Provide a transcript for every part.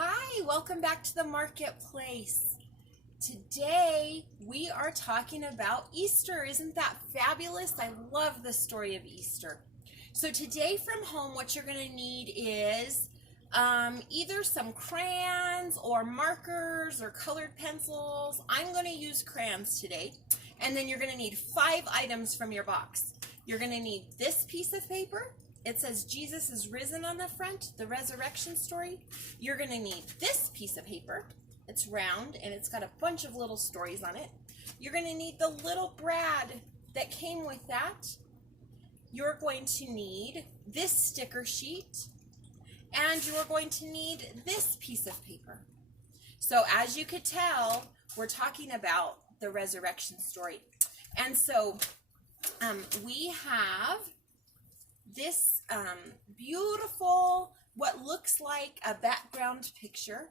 Hi, welcome back to the Marketplace. Today we are talking about Easter. Isn't that fabulous? I love the story of Easter. So today from home, what you're going to need is either some crayons or markers or colored pencils. I'm going to use crayons today. And then you're going to need 5 items from your box. You're going to need this piece of paper. It says Jesus is risen on the front, the resurrection story. You're going to need this piece of paper. It's round and it's got a bunch of little stories on it. You're going to need the little brad that came with that. You're going to need this sticker sheet. And you're going to need this piece of paper. So as you could tell, we're talking about the resurrection story. And so we have this beautiful, what looks like a background picture,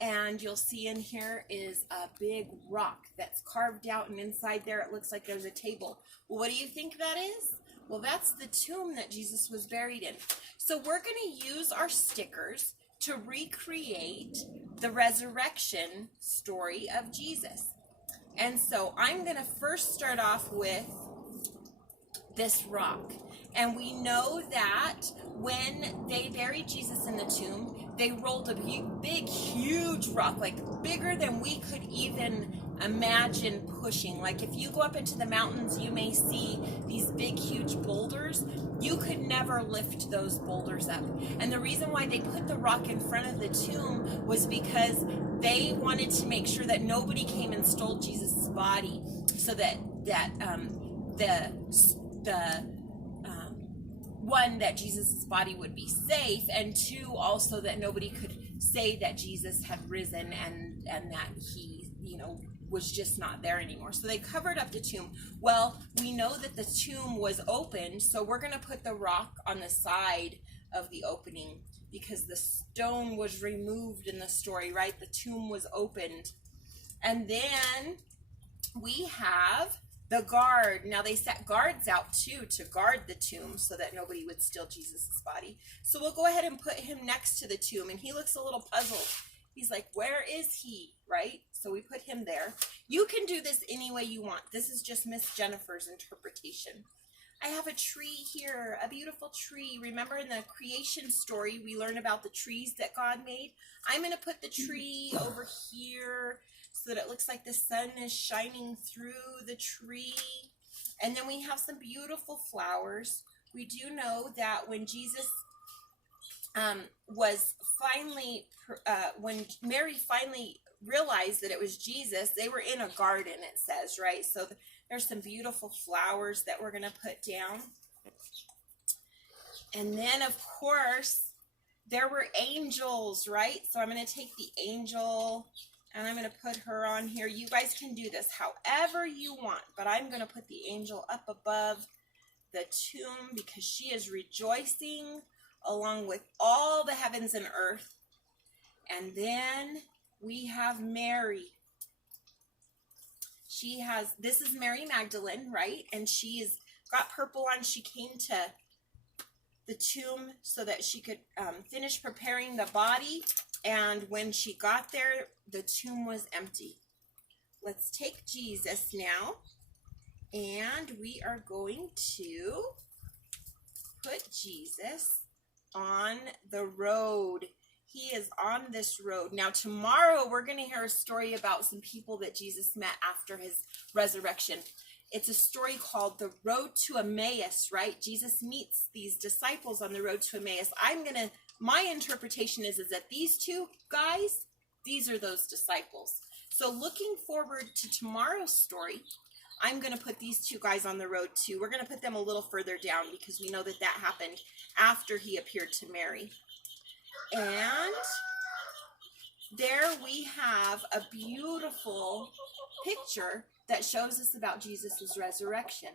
and you'll see in here is a big rock that's carved out, and inside there it looks like there's a table. Well, what do you think that is? Well, that's the tomb that Jesus was buried in. So we're going to use our stickers to recreate the resurrection story of Jesus. And so I'm going to first start off with this rock. And we know that when they buried Jesus in the tomb, they rolled a big, huge rock, like bigger than we could even imagine pushing. Like if you go up into the mountains, you may see these big, huge boulders. You could never lift those boulders up. And the reason why they put the rock in front of the tomb was because they wanted to make sure that nobody came and stole Jesus' body, so that one, that Jesus' body would be safe, and 2, also that nobody could say that Jesus had risen and that he, was just not there anymore. So they covered up the tomb. Well, we know that the tomb was opened, so we're going to put the rock on the side of the opening because the stone was removed in the story, right? The tomb was opened. And then we have the guard. Now they set guards out too to guard the tomb so that nobody would steal Jesus' body. So we'll go ahead and put him next to the tomb, and he looks a little puzzled. He's like, where is he, right? So we put him there. You can do this any way you want. This is just Miss Jennifer's interpretation. I have a tree here, a beautiful tree. Remember in the creation story, we learn about the trees that God made? I'm going to put the tree over here so that it looks like the sun is shining through the tree. And then we have some beautiful flowers. We do know that when Jesus was finally, when Mary finally realized that it was Jesus, they were in a garden, it says, right? So there's some beautiful flowers that we're going to put down. And then, of course, there were angels, right? So I'm going to take the angel and I'm going to put her on here. You guys can do this however you want, but I'm going to put the angel up above the tomb because she is rejoicing along with all the heavens and earth. And then we have Mary. This is Mary Magdalene, right? And she's got purple on. She came to the tomb so that she could finish preparing the body. And when she got there, the tomb was empty. Let's take Jesus now. And we are going to put Jesus on the road. He is on this road. Now tomorrow we're going to hear a story about some people that Jesus met after his resurrection. It's a story called the road to Emmaus, right? Jesus meets these disciples on the road to Emmaus. My interpretation is that these two guys, these are those disciples. So looking forward to tomorrow's story, I'm going to put these two guys on the road too. We're going to put them a little further down because we know that happened after he appeared to Mary. And there we have a beautiful picture that shows us about Jesus' resurrection.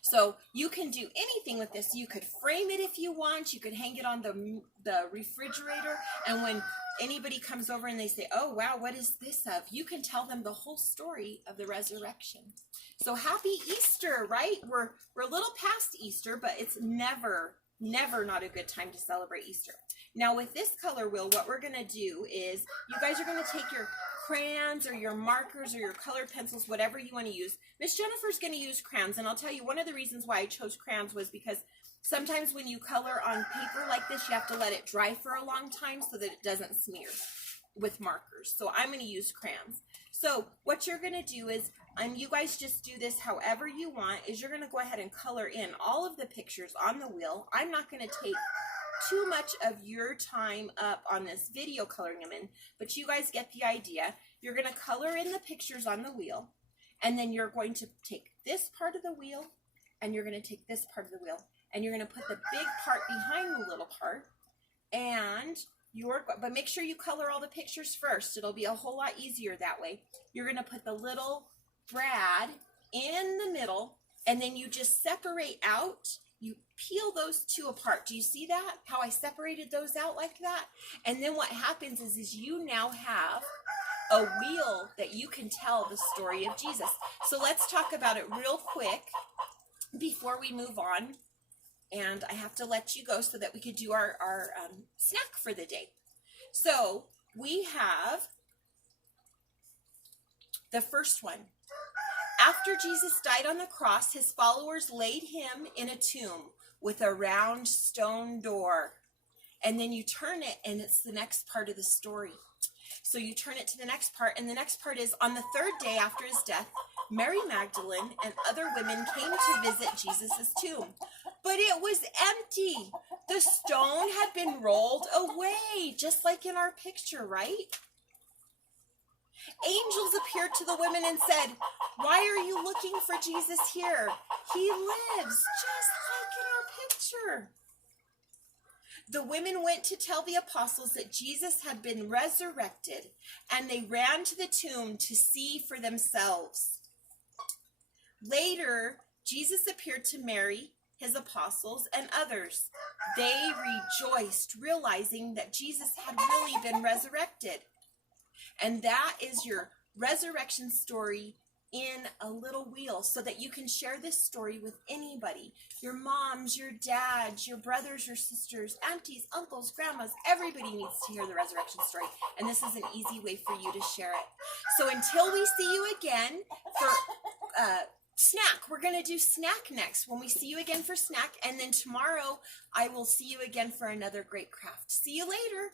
So you can do anything with this. You could frame it if you want. You could hang it on the refrigerator. And when anybody comes over and they say, oh, wow, what is this of? You can tell them the whole story of the resurrection. So happy Easter, right? We're a little past Easter, but it's never not a good time to celebrate Easter. Now with this color wheel, what we're going to do is you guys are going to take your crayons or your markers or your colored pencils, whatever you want to use. Miss Jennifer's going to use crayons, and I'll tell you one of the reasons why I chose crayons was because sometimes when you color on paper like this, you have to let it dry for a long time so that it doesn't smear with markers. So I'm going to use crayons. So what you're going to do is, you guys just do this however you want, is you're going to go ahead and color in all of the pictures on the wheel. I'm not going to take too much of your time up on this video coloring them in, but you guys get the idea. You're going to color in the pictures on the wheel, and then you're going to take this part of the wheel, and you're going to take this part of the wheel, and you're going to put the big part behind the little part, and but make sure you color all the pictures first. It'll be a whole lot easier that way. You're going to put the little brad in the middle, and then you just separate out. You peel those two apart. Do you see that? How I separated those out like that? And then what happens is you now have a wheel that you can tell the story of Jesus. So let's talk about it real quick before we move on. And I have to let you go so that we could do our snack for the day. So we have the first one. After Jesus died on the cross, his followers laid him in a tomb with a round stone door. And then you turn it, and it's the next part of the story. So you turn it to the next part, and the next part is, on the third day after his death, Mary Magdalene and other women came to visit Jesus' tomb. But it was empty. The stone had been rolled away, just like in our picture, right? Angels appeared to the women and said, "Why are you looking for Jesus here? He lives, just like in our picture." The women went to tell the apostles that Jesus had been resurrected, and they ran to the tomb to see for themselves. Later, Jesus appeared to Mary, his apostles, and others. They rejoiced, realizing that Jesus had really been resurrected. And that is your resurrection story in a little wheel, so that you can share this story with anybody. Your moms, your dads, your brothers, your sisters, aunties, uncles, grandmas. Everybody needs to hear the resurrection story. And this is an easy way for you to share it. So until we see you again for snack, we're going to do snack next. When we see you again for snack, and then tomorrow I will see you again for another great craft. See you later.